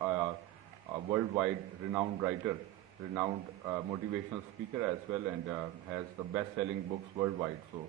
a worldwide renowned writer, renowned motivational speaker as well, and has the best-selling books worldwide. So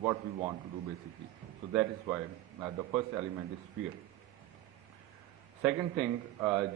what we want to do basically. So that is why the first element is fear. Second thing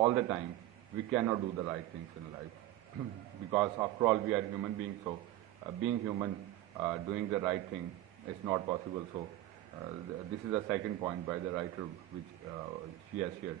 all the time we cannot do the right things in life because after all we are human beings, so being human, doing the right thing is not possible. So this is the second point by the writer which she has shared.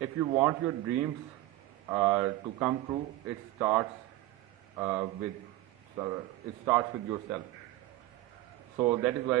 if you want your dreams to come true, it starts with yourself. So that is why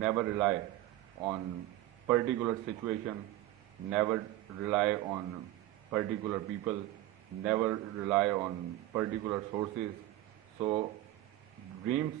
Never rely on particular situation, never rely on particular people, never rely on particular sources. So dreams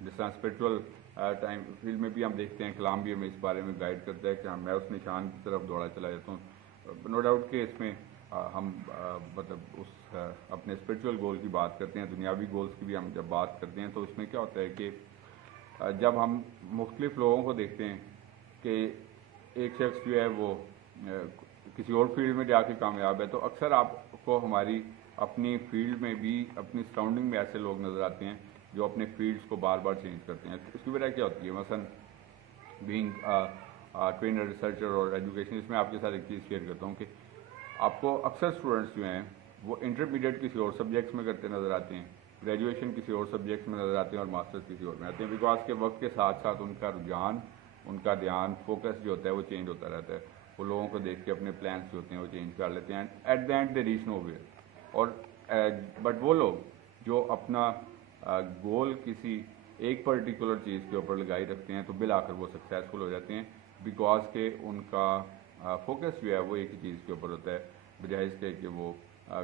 جس طرح spiritual time field میں بھی ہم دیکھتے ہیں کلام بھی ہمیں اس بارے میں گائیڈ کرتا ہے کہ میں اس نشان کی طرف دوڑا چلا جاتا ہوں. نو ڈاؤٹ کہ اس میں ہم مطلب اس اپنے اسپریچول گول کی بات کرتے ہیں, دنیاوی گولز کی بھی ہم جب بات کرتے ہیں تو اس میں کیا ہوتا ہے کہ جب ہم مختلف لوگوں کو دیکھتے ہیں کہ ایک شخص جو ہے وہ کسی اور فیلڈ میں جا کے کامیاب ہے, تو اکثر آپ کو ہماری اپنی فیلڈ میں بھی اپنی سراؤنڈنگ میں ایسے لوگ نظر آتے ہیں جو اپنے فیلڈس کو بار بار چینج کرتے ہیں. اس کی وجہ کیا ہوتی ہے؟ مثلاً بینگ ٹرینر, ریسرچر اور ایجوکیشن, اس میں آپ کے ساتھ ایک چیز شیئر کرتا ہوں کہ آپ کو اکثر اسٹوڈنٹس جو ہیں وہ انٹرمیڈیٹ کسی اور سبجیکٹس میں کرتے نظر آتے ہیں, گریجویشن کسی اور سبجیکٹس میں نظر آتے ہیں اور ماسٹرز کسی اور میں آتے ہیں, بیکاز کے وقت کے ساتھ ساتھ ان کا رجحان, ان کا دھیان, فوکس جو ہوتا ہے وہ چینج ہوتا رہتا ہے. وہ لوگوں کو دیکھ کے اپنے پلانس جو ہوتے ہیں وہ چینج کر لیتے ہیں, at the end they reach nowhere. اور بٹ وہ لوگ جو اپنا گول کسی ایک پرٹیکولر چیز کے اوپر لگائی رکھتے ہیں تو بالآخر وہ سکسیزفل ہو جاتے ہیں, بیکاز کہ ان کا فوکس جو ہے وہ ایک ہی چیز کے اوپر ہوتا ہے, بجائے اس کے کہ وہ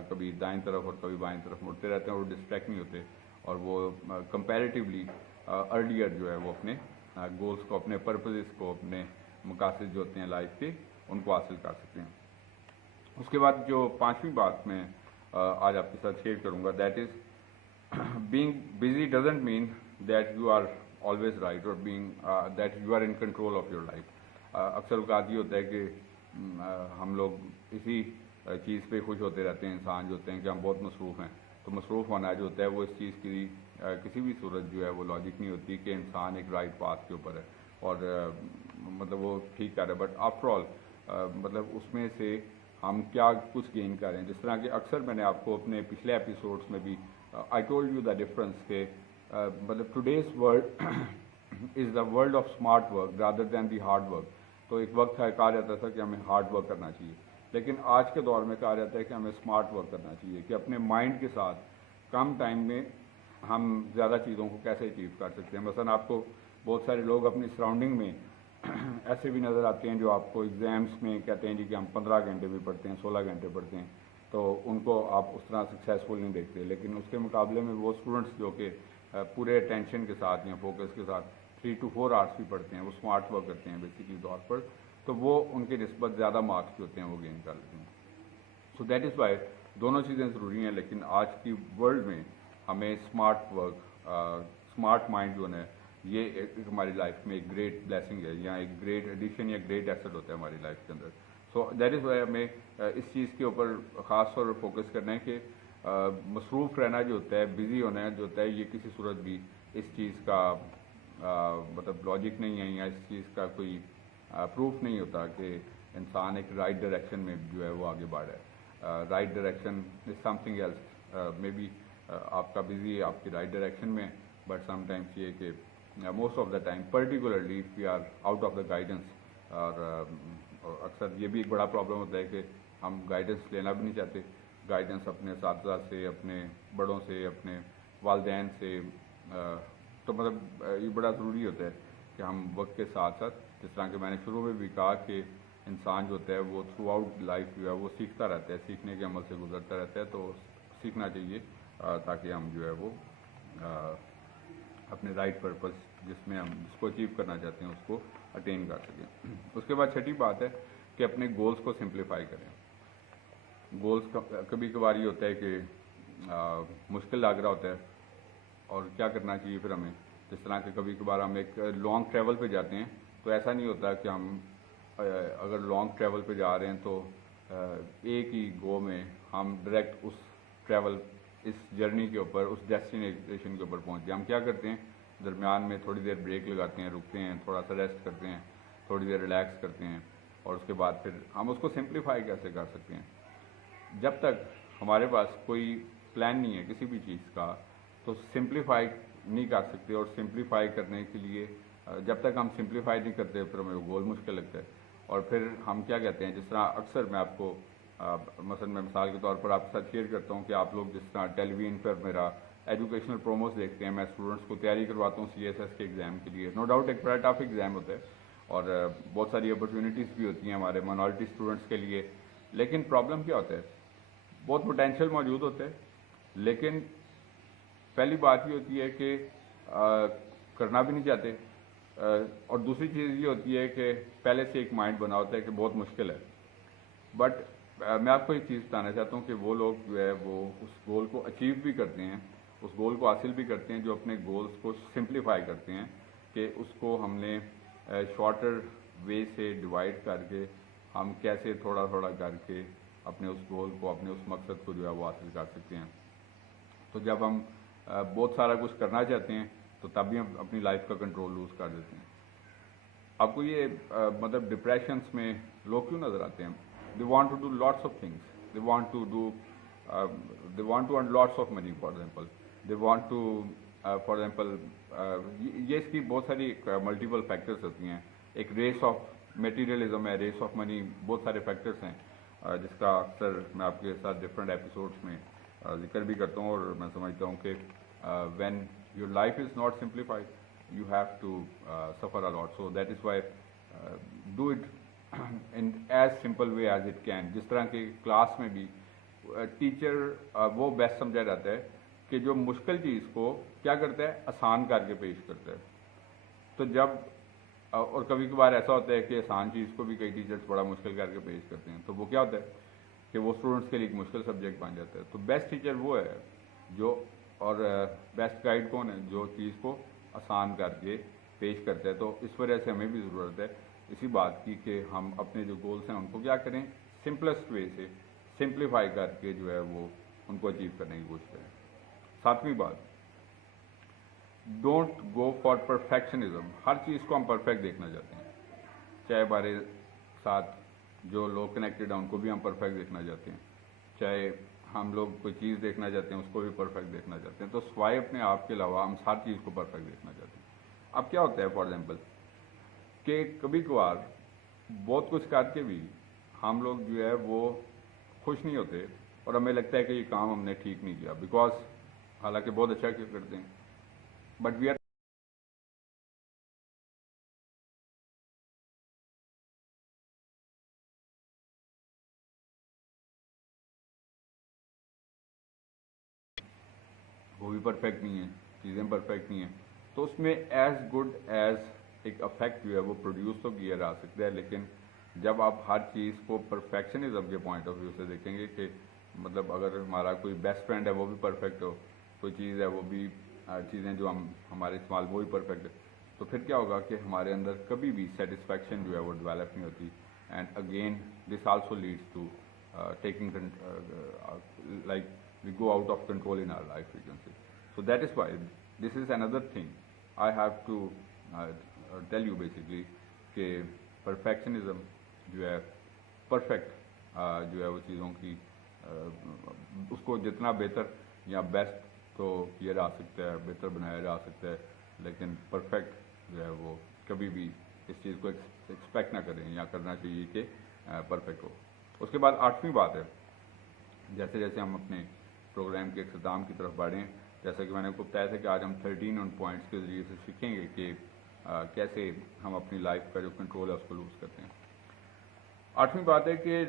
کبھی دائیں طرف اور کبھی بائیں طرف مڑتے رہتے ہیں اور ڈسٹریکٹ نہیں ہوتے, اور وہ کمپیریٹیولی ارلیئر جو ہے وہ اپنے گولز کو, اپنے پرپزز کو, اپنے مقاصد جو ہوتے ہیں لائف کے, ان کو حاصل کر سکتے ہیں. اس کے بعد جو پانچویں بات میں آج آپ کے ساتھ شیئر کروں گا, that is being busy doesn't mean that you are always right or being that you are in control of your life. اکثر اوقات یہ ہوتا ہے کہ ہم لوگ اسی چیز پہ خوش ہوتے رہتے ہیں, انسان جو ہوتے ہیں کہ ہم بہت مصروف ہیں, تو مصروف ہونا جو ہوتا ہے وہ اس چیز کی کسی بھی صورت جو ہے وہ لاجک نہیں ہوتی کہ انسان ایک رائٹ پاتھ کے اوپر ہے اور مطلب وہ ٹھیک کر رہا ہے, بٹ آفٹر آل مطلب اس میں سے ہم کیا کچھ گین کر رہے ہیں. جس طرح کہ اکثر میں نے آپ کو اپنے پچھلے ایپیسوڈس میں بھی I told you the difference کہ مطلب today's world is the world of smart work rather than the hard work. تو ایک وقت کہا جاتا تھا کہ ہمیں ہارڈ ورک کرنا چاہیے, لیکن آج کے دور میں کہا جاتا ہے کہ ہمیں اسمارٹ ورک کرنا چاہیے, کہ اپنے مائنڈ کے ساتھ کم ٹائم میں ہم زیادہ چیزوں کو کیسے اچیو کر سکتے ہیں. مثلاً آپ کو بہت سارے لوگ اپنی سراؤنڈنگ میں ایسے بھی نظر آتے ہیں جو آپ کو ایگزامس میں کہتے ہیں جی کہ ہم 15 گھنٹے بھی پڑھتے ہیں, 16 گھنٹے پڑھتے ہیں, تو ان کو آپ اس طرح سکسیزفل نہیں دیکھتے. لیکن اس کے مقابلے میں وہ اسٹوڈنٹس جو کہ پورے اٹینشن کے ساتھ یا فوکس کے ساتھ 3 to 4 آورس بھی پڑھتے ہیں, وہ اسمارٹ ورک کرتے ہیں بیسیکلی طور پر, تو وہ ان کے نسبت زیادہ مارکس جو ہوتے ہیں وہ گین کر لیتے ہیں. سو دیٹ از وائی دونوں چیزیں ضروری ہیں, لیکن آج کی ورلڈ میں ہمیں اسمارٹ ورک, اسمارٹ مائنڈ جو ہے یہ ایک ہماری لائف میں ایک گریٹ بلیسنگ ہے, یا ایک گریٹ ایڈیشن یا گریٹ ایسٹ ہوتا ہے ہماری لائف کے اندر. سو دیٹ از وائی ہمیں اس چیز کے اوپر خاص طور پر فوکس کرنا ہے کہ مصروف رہنا جو ہوتا ہے, بزی ہونا جو ہوتا ہے, یہ کسی صورت بھی اس چیز کا مطلب لاجک نہیں ہے, یا اس چیز کا کوئی پروف نہیں ہوتا کہ انسان ایک رائٹ ڈائریکشن میں جو ہے وہ آگے بڑھ رہا ہے. Right direction is something else, maybe آپ کا بزی آپ کی رائٹ ڈائریکشن میں, بٹ سم ٹائمس یہ کہ most of the time particularly we are out of the guidance, اور اکثر یہ بھی ایک بڑا پرابلم ہوتا ہے کہ ہم گائیڈنس لینا بھی نہیں چاہتے. گائیڈنس اپنے اساتذہ سے, اپنے بڑوں سے, اپنے والدین سے, تو مطلب یہ بڑا ضروری ہوتا ہے کہ ہم وقت کے ساتھ ساتھ, جس طرح کہ میں نے شروع میں بھی کہا کہ انسان جو ہوتا ہے وہ تھرو آؤٹ لائف جو ہے وہ سیکھتا رہتا ہے, سیکھنے کے عمل سے گزرتا رہتا ہے, تو سیکھنا چاہیے تاکہ ہم جو ہے وہ اپنے رائٹ پرپز جس میں ہم جس کو اچیو کرنا چاہتے ہیں اس کو اٹین کر سکیں. اس کے بعد چھٹی بات ہے کہ اپنے گولز کو سمپلیفائی کریں. گولز کبھی کبھار یہ ہوتا ہے کہ مشکل لگ رہا ہوتا ہے, اور کیا کرنا چاہیے پھر ہمیں. جس طرح کہ کبھی کبھار ہم ایک لانگ ٹریول پہ جاتے ہیں, تو ایسا نہیں ہوتا کہ ہم اگر لانگ ٹریول پہ جا رہے ہیں تو ایک ہی گو میں ہم ڈائریکٹ اس ٹریول, اس جرنی کے اوپر, اس ڈیسٹینیشن کے اوپر پہنچ جائیں. ہم کیا کرتے ہیں, درمیان میں تھوڑی دیر بریک لگاتے ہیں, رکتے ہیں, تھوڑا سا ریسٹ کرتے ہیں, تھوڑی دیر ریلیکس کرتے ہیں, اور اس کے بعد پھر ہم اس کو سمپلیفائی کیسے کر سکتے ہیں. جب تک ہمارے پاس کوئی پلان نہیں ہے کسی بھی چیز کا, تو سمپلیفائی نہیں کر سکتے. اور سمپلیفائی کرنے کے لیے جب تک ہم سمپلیفائی نہیں کرتے پھر ہمیں گول مشکل لگتا ہے. اور پھر ہم کیا کہتے ہیں, جس طرح اکثر میں آپ کو مثلا میں مثال کے طور پر آپ کے ساتھ شیئر کرتا ہوں کہ آپ لوگ جس طرح ٹیلی ویژن پر میرا ایجوکیشنل پروموز دیکھتے ہیں, میں اسٹوڈنٹس کو تیاری کرواتا ہوں CSS کے ایگزام کے لیے. نو ڈاؤٹ ایک بڑا ٹف ایگزام ہوتا ہے, اور بہت ساری اپرچونیٹیز بھی ہوتی ہیں ہمارے مائنورٹی اسٹوڈنٹس کے لیے. لیکن پرابلم کیا ہوتا ہے, بہت پوٹینشیل موجود ہوتا ہے, لیکن پہلی بات یہ ہوتی ہے کہ کرنا بھی نہیں چاہتے. اور دوسری چیز یہ ہوتی ہے کہ پہلے سے ایک مائنڈ بنا ہوتا ہے کہ بہت مشکل ہے. بٹ میں آپ کو ایک چیز بتانا چاہتا ہوں کہ وہ لوگ جو ہے وہ اس گول کو اچیو بھی کرتے ہیں, اس گول کو حاصل بھی کرتے ہیں, جو اپنے گولز کو سمپلیفائی کرتے ہیں کہ اس کو ہم نے شارٹر وے سے ڈیوائڈ کر کے ہم کیسے تھوڑا تھوڑا کر کے اپنے اس گول کو, اپنے اس مقصد کو جو ہے وہ حاصل کر سکتے ہیں. تو جب ہم بہت سارا کچھ کرنا چاہتے ہیں تو تب بھی ہم اپنی لائف کا کنٹرول لوز کر دیتے ہیں. آپ کو یہ مطلب ڈپریشنس میں لوگ کیوں نظر آتے ہیں؟ They want to do lots of things, they want to earn lots of money. For example they want to for example یہ اس کی بہت ساری ملٹیپل فیکٹرس ہوتی ہیں. ایک ریس آف میٹیریلزم ہے, ریس آف منی, بہت سارے فیکٹرس ہیں جس کا اکثر میں آپ کے ساتھ ڈفرینٹ ایپیسوڈس میں ذکر بھی کرتا ہوں. اور میں سمجھتا ہوں کہ when your life is not simplified you have to suffer a lot. So that is why do it in as simple way as it can. جس طرح کہ کلاس میں بھی ٹیچر وہ بیسٹ سمجھا جاتا ہے کہ جو مشکل چیز کو کیا کرتا ہے, آسان کر کے پیش کرتا ہے. تو جب اور کبھی کبھار ایسا ہوتا ہے کہ آسان چیز کو بھی کئی ٹیچرز بڑا مشکل کر کے پیش کرتے ہیں, تو وہ کیا ہوتا ہے کہ وہ اسٹوڈنٹس کے لیے ایک مشکل سبجیکٹ بن جاتا ہے. تو بیسٹ ٹیچر وہ ہے جو, اور بیسٹ گائیڈ کون ہے, جو چیز کو آسان کر کے پیش کرتا ہے. تو اس وجہ سے ہمیں بھی ضرورت ہے اسی بات کی کہ ہم اپنے جو گولس ہیں ان کو کیا کریں, سمپلسٹ وے سے سمپلیفائی کر کے جو ہے وہ ان کو اچیو کرنے کی کوشش کریں. 7ویں بات, ڈونٹ گو فار پرفیکشنزم. ہر چیز کو ہم پرفیکٹ دیکھنا چاہتے ہیں, چاہے ہمارے ساتھ جو لوگ کنیکٹڈ ہیں ان کو بھی ہم پرفیکٹ دیکھنا چاہتے ہیں, چاہے ہم لوگ کوئی چیز دیکھنا چاہتے ہیں اس کو بھی پرفیکٹ دیکھنا چاہتے ہیں. تو سوائے اپنے آپ کے علاوہ ہم ہر چیز کو پرفیکٹ دیکھنا چاہتے ہیں. اب کیا ہوتا ہے فار ایگزامپل کہ کبھی کبھار بہت کچھ کر کے بھی ہم لوگ جو ہے وہ خوش نہیں ہوتے اور ہمیں لگتا ہے کہ یہ کام ہم نے ٹھیک نہیں کیا, بیکاز حالانکہ بہت اچھا کیا کرتے ہیں, بٹ وی آر وہ بھی پرفیکٹ نہیں ہے, چیزیں پرفیکٹ نہیں ہیں. تو اس میں ایز گڈ ایز ایک افیکٹ جو ہے وہ پروڈیوس تو کیا جا سکتا ہے, لیکن جب آپ ہر چیز کو پرفیکشنزم کے پوائنٹ آف ویو سے دیکھیں گے کہ مطلب اگر ہمارا کوئی بیسٹ فرینڈ ہے وہ بھی پرفیکٹ ہو, کوئی چیز ہے وہ بھی چیزیں جو ہمارے استعمال وہ بھی پرفیکٹ ہے, تو پھر کیا ہوگا کہ ہمارے اندر کبھی بھی سیٹسفیکشن جو ہے وہ ڈیولپ نہیں ہوتی. And again this also leads to taking like we go out of control in our life, we can say. So that is why this is another thing I have to tell you basically کہ perfectionism جو ہے perfect جو ہے وہ چیزوں کی اس کو جتنا بہتر یا بیسٹ تو کیا جا سکتا ہے, بہتر بنایا جا سکتا ہے, لیکن پرفیکٹ جو ہے وہ کبھی بھی اس چیز کو ایکسپیکٹ نہ کریں یا کرنا چاہیے کہ پرفیکٹ ہو. اس کے بعد 8ویں بات ہے, جیسے جیسے ہم اپنے پروگرام کے اختتام کی طرف بڑھیں, جیسا کہ میں نے آپ کو بتایا تھا کہ آج ہم 13 ان پوائنٹس کے ذریعے سے سیکھیں گے کہ کیسے ہم اپنی لائف کا جو کنٹرول ہے اس کو لوز کرتے ہیں. 8ویں بات ہے کہ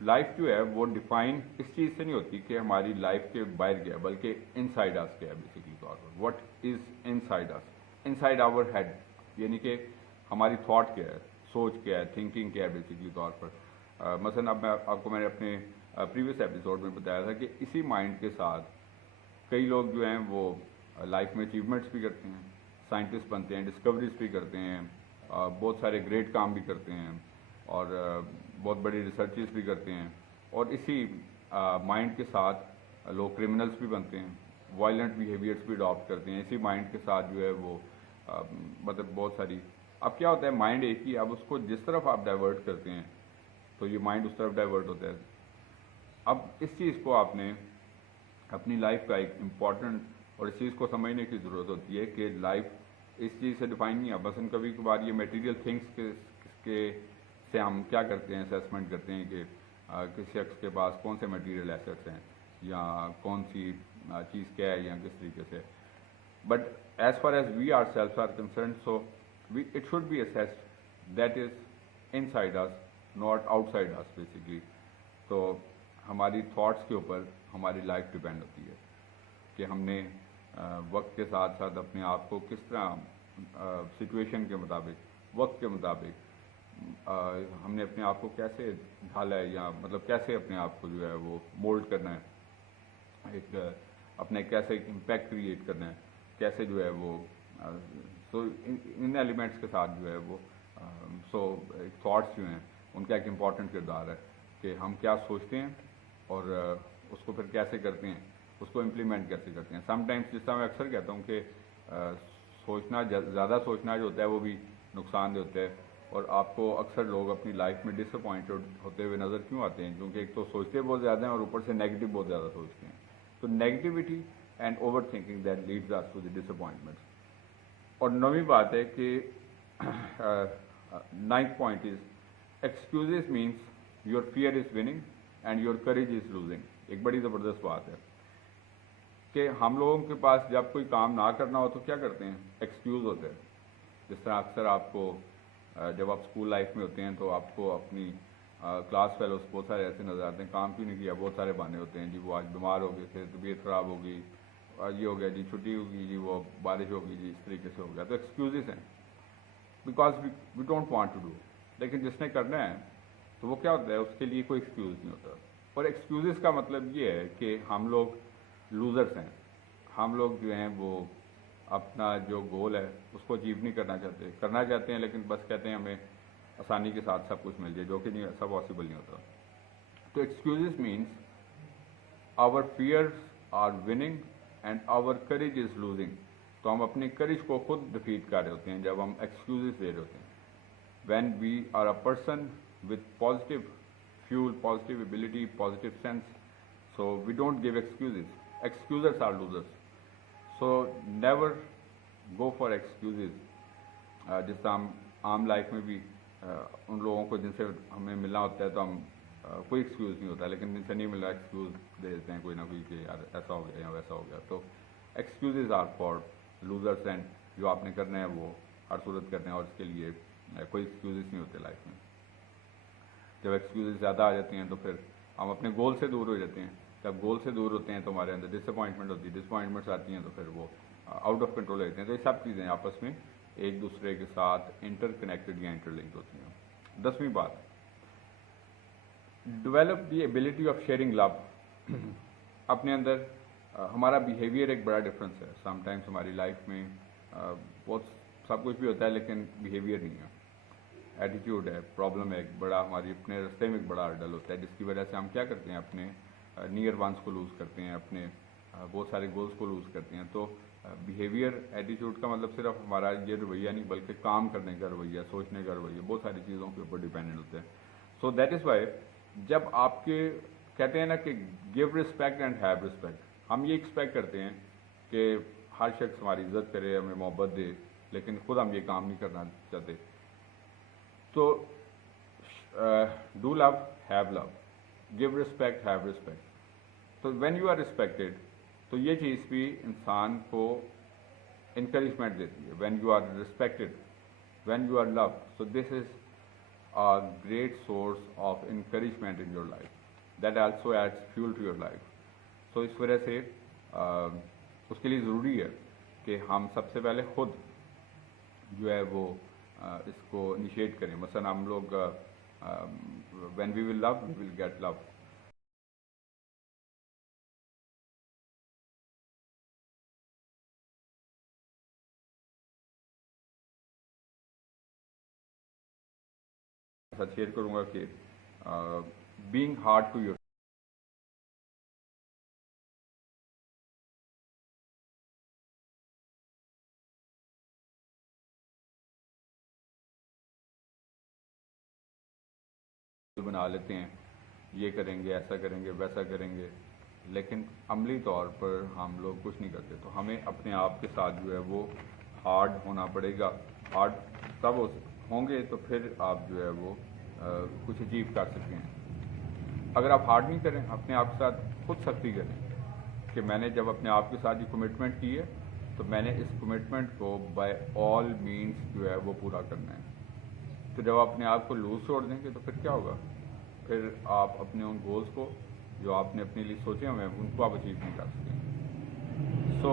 لائف جو ہے وہ ڈیفائن اس چیز سے نہیں ہوتی کہ ہماری لائف کے باہر کیا ہے, بلکہ ان سائڈ اس کیا ہے بیسیکلی طور پر. What is inside us, inside our head, یعنی کہ ہماری تھاٹ کیا ہے, سوچ کیا ہے, تھنکنگ کیا ہے بیسیکلی طور پر. مثلاً اب میں نے اپنے پریویس ایپیسوڈ میں بتایا تھا کہ اسی مائنڈ کے ساتھ کئی لوگ جو ہیں وہ لائف میں اچیومنٹس بھی کرتے ہیں, سائنٹسٹ بنتے ہیں, ڈسکوریز بھی کرتے ہیں, بہت سارے گریٹ کام بھی کرتے ہیں, اور بہت بڑی ریسرچز بھی کرتے ہیں, اور اسی مائنڈ کے ساتھ لوگ کرمنلس بھی بنتے ہیں, وائلنٹ بیہیویئرس بھی اڈاپٹ کرتے ہیں اسی مائنڈ کے ساتھ جو ہے وہ مطلب بہت ساری. اب کیا ہوتا ہے, مائنڈ ایک ہی, اب اس کو جس طرف آپ ڈائیورٹ کرتے ہیں تو یہ مائنڈ اس طرف ڈائیورٹ ہوتا ہے. اب اس چیز کو آپ نے اپنی لائف کا ایک امپورٹنٹ, اور اس چیز کو سمجھنے کی ضرورت ہوتی ہے کہ لائف اس چیز سے ڈیفائن نہیں ہے. بس کبھی کبھار یہ میٹیریل تھنگس کے سے ہم کیا کرتے ہیں, اسیسمنٹ کرتے ہیں کہ کس شخص کے پاس کون سے میٹیریل ایسٹس ہیں یا کون سی چیز کیا ہے یا کس طریقے سے. But as far as we are self are concerned, so it should be assessed that is inside us, not outside us basically. تو ہماری تھاٹس کے اوپر ہماری لائف ڈپینڈ ہوتی ہے کہ ہم نے وقت کے ساتھ ساتھ اپنے آپ کو کس طرح سچویشن کے مطابق، وقت کے مطابق ہم نے اپنے آپ کو کیسے ڈھالا ہے، یا مطلب کیسے اپنے آپ کو جو ہے وہ مولڈ کرنا ہے، ایک اپنے کیسے ایک امپیکٹ کریٹ کرنا ہے، کیسے جو ہے وہ سو ان ایلیمنٹس کے ساتھ جو ہے وہ تھاٹس جو ہیں ان کا ایک امپورٹنٹ کردار ہے کہ ہم کیا سوچتے ہیں اور اس کو پھر کیسے کرتے ہیں، اس کو امپلیمنٹ کیسے کرتے ہیں. سم ٹائمس جس طرح میں اکثر کہتا ہوں کہ سوچنا، زیادہ سوچنا جو ہوتا ہے وہ بھی نقصان دہ ہوتا ہے، اور آپ کو اکثر لوگ اپنی لائف میں ڈس اپوائنٹڈ ہوتے ہوئے نظر کیوں آتے ہیں؟ کیونکہ ایک تو سوچتے بہت زیادہ ہیں اور اوپر سے نیگیٹو بہت زیادہ سوچتے ہیں. تو negativity and overthinking that leads us to the disappointments. اور نویں بات ہے کہ 9th point is excuses means your fear is winning and your courage is losing. ایک بڑی زبردست بات ہے کہ ہم لوگوں کے پاس جب کوئی کام نہ کرنا ہو تو کیا کرتے ہیں؟ ایکسکیوز ہوتے ہیں. جس طرح اکثر آپ کو جب آپ اسکول لائف میں ہوتے ہیں تو آپ کو اپنی کلاس فیلوز بہت سارے ایسے نظر آتے ہیں، کام کیوں نہیں کیا، بہت سارے بہانے ہوتے ہیں، جی وہ آج بیمار ہو گئے تھے، طبیعت خراب ہو گئی، یہ ہو گیا جی، چھٹی ہوگی جی، وہ بارش ہوگی جی، اس طریقے سے ہو گیا. تو ایکسکیوزز ہیں because we don't want to do. لیکن جس نے کرنا ہے تو وہ کیا ہوتا ہے، اس کے لیے کوئی ایکسکیوز نہیں ہوتا. اور ایکسکیوزز کا مطلب یہ ہے کہ ہم لوگ لوزرس ہیں. ہم لوگ جو ہیں وہ اپنا جو گول ہے اس کو اچیو نہیں کرنا چاہتے ہیں، لیکن بس کہتے ہیں ہمیں آسانی کے ساتھ سب کچھ مل جائے، جو کہ نہیں، ایسا پاسبل نہیں ہوتا. تو excuses means our fears are winning and our courage is losing. تو ہم اپنی کریج کو خود ڈیفیٹ کر رہے ہوتے ہیں جب ہم ایکسکیوزز دے رہے ہوتے ہیں. When we are a person with positive fuel, positive ability, positive sense, so we don't give excuses. Excusers are losers. So never go for excuses. جس طرح ہم عام لائف میں بھی ان لوگوں کو جن سے ہمیں ملنا ہوتا ہے تو ہم کوئی ایکسکیوز نہیں ہوتا، لیکن جن سے نہیں مل رہا ایکسکیوز دے دیتے ہیں کوئی نہ کوئی کہ یار ایسا ہو گیا یا ویسا ہو گیا. تو excuses are for losers, and جو آپ نے کرنا ہے وہ ہر صورت کرنا ہے، اور اس کے لیے کوئی ایکسکیوزز نہیں ہوتے لائف میں. جب ایکسکیوزز زیادہ آ جاتے ہیں تو پھر ہم اپنے گول سے دور ہو جاتے ہیں. جب گول سے دور ہوتے ہیں تو ہمارے اندر ڈس اپوائنٹمنٹ ہوتی ہے، ڈس اپوائنٹمنٹس آتی ہیں تو پھر وہ آؤٹ آف کنٹرول ہو جاتے ہیں. تو یہ سب چیزیں آپس میں ایک دوسرے کے ساتھ انٹر کنیکٹڈ یا انٹر لنکڈ ہوتی ہیں. 10ویں بات، develop the ability of sharing love. اپنے اندر ہمارا بیہیویئر ایک بڑا ڈفرینس ہے. سم ٹائمس ہماری لائف میں بہت سب کچھ بھی ہوتا ہے لیکن بیہیویئر نہیں ہے، ایٹیٹیوڈ ہے، پرابلم ہے ایک بڑا. ہماری اپنے رستے میں ایک بڑا ہرڈل ہوتا ہے جس کی وجہ سے ہم کیا کرتے ہیں، اپنے نیئر ونس کو لوز کرتے ہیں، اپنے بہت سارے گولز کو لوز کرتے ہیں. تو بیہیویئر، ایٹیٹیوڈ کا مطلب صرف ہمارا یہ رویہ نہیں بلکہ کام کرنے کا رویہ، سوچنے کا رویہ، بہت ساری چیزوں کے اوپر ڈیپینڈنٹ ہوتا ہے. سو دیٹ از وائی جب آپ کے کہتے ہیں نا کہ give respect and have respect, ہم یہ ایکسپیکٹ کرتے ہیں کہ ہر شخص ہماری عزت کرے، ہمیں محبت دے، لیکن خود ہم یہ کام نہیں کرنا چاہتے. تو do love, have love, give respect, have respect. تو وین یو آر رسپیکٹڈ تو یہ چیز بھی انسان کو انکریجمنٹ دیتی ہے. When you are respected, when you are love, so this is a great source of encouragement in your life. That also adds fuel to your life. So اس وجہ سے اس کے لیے ضروری ہے کہ ہم سب سے پہلے خود جو ہے وہ اس کو انیشیٹ کریں. مثلا ہم لوگ when we will love, we will get love. ساتھ شیئر کروں گا کہ being hard to your بنا لیتے ہیں، یہ کریں گے، ایسا کریں گے، ویسا کریں گے، لیکن عملی طور پر ہم لوگ کچھ نہیں کرتے. تو ہمیں اپنے آپ کے ساتھ جو ہے وہ ہارڈ ہونا پڑے گا. ہارڈ تب ہوں گے تو پھر آپ جو ہے وہ کچھ اچیو کر سکتے ہیں. اگر آپ ہارڈ نہیں کریں، اپنے آپ کے ساتھ خود سختی کریں کہ میں نے جب اپنے آپ کے ساتھ یہ کمٹمنٹ کی ہے تو میں نے اس کمٹمنٹ کو بائی آل مینس جو ہے وہ پورا کرنا ہے. تو جب آپ اپنے آپ کو لوز چھوڑ دیں گے تو پھر کیا ہوگا؟ پھر آپ اپنے ان گولز کو جو آپ نے اپنے لیے سوچے ہوئے ہیں ان کو آپ اچیو نہیں کر سکیں. سو